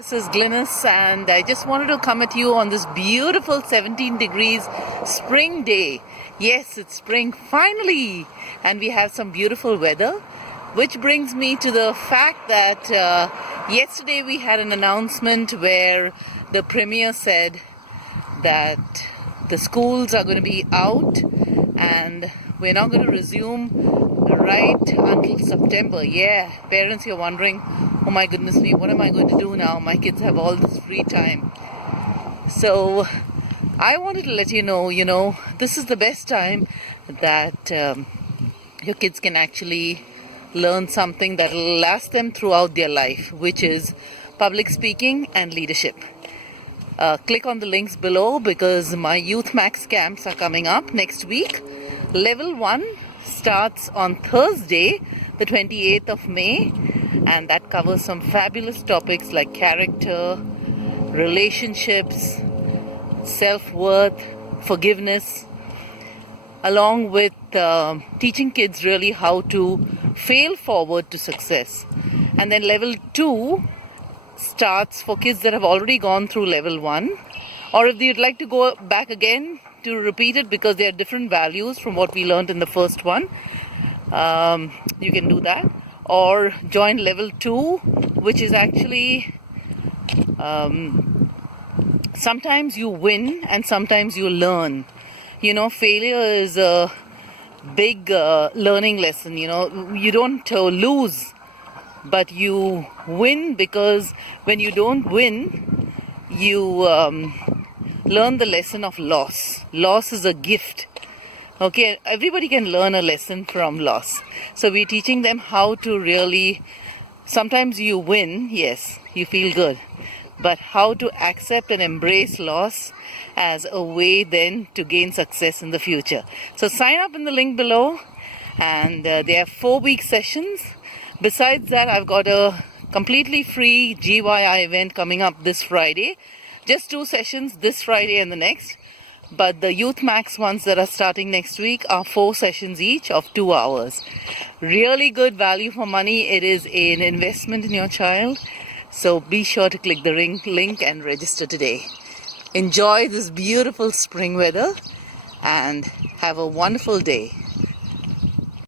This is Glynis, and I just wanted to come at you on this beautiful 17 degrees spring day. Yes, it's spring finally, and we have some beautiful weather, which brings me to the fact that yesterday we had an announcement where the Premier said that the schools are going to be out and we're not going to resume right until September. Yeah, parents, you're wondering, oh my goodness me, what am I going to do now? My kids have all this free time. So I wanted to let you know, this is the best time that your kids can actually learn something that will last them throughout their life, which is public speaking and leadership. Click on the links below because my YouthMax camps are coming up next week. Level 1 starts on Thursday, the 28th of May, and that covers some fabulous topics like character, relationships, self-worth, forgiveness, along with teaching kids really how to fail forward to success. And then level 2 starts for kids that have already gone through level 1, or if you'd like to go back again to repeat it because there are different values from what we learned in the first one, you can do that, or join level 2, which is actually sometimes you win and sometimes you learn. Failure is a big learning lesson. You don't lose, but you win, because when you don't win, you learn the lesson of loss. Loss is a gift. Okay, everybody can learn a lesson from loss. So we're teaching them how to really, sometimes you win, yes, you feel good, but how to accept and embrace loss as a way then to gain success in the future. So sign up in the link below, and there are 4-week sessions. Besides that, I've got a completely free GYI event coming up this Friday. Just 2 sessions, this Friday and the next. But the YouthMax ones that are starting next week are 4 sessions each of 2 hours. Really good value for money. It is an investment in your child. So be sure to click the link and register today. Enjoy this beautiful spring weather and have a wonderful day.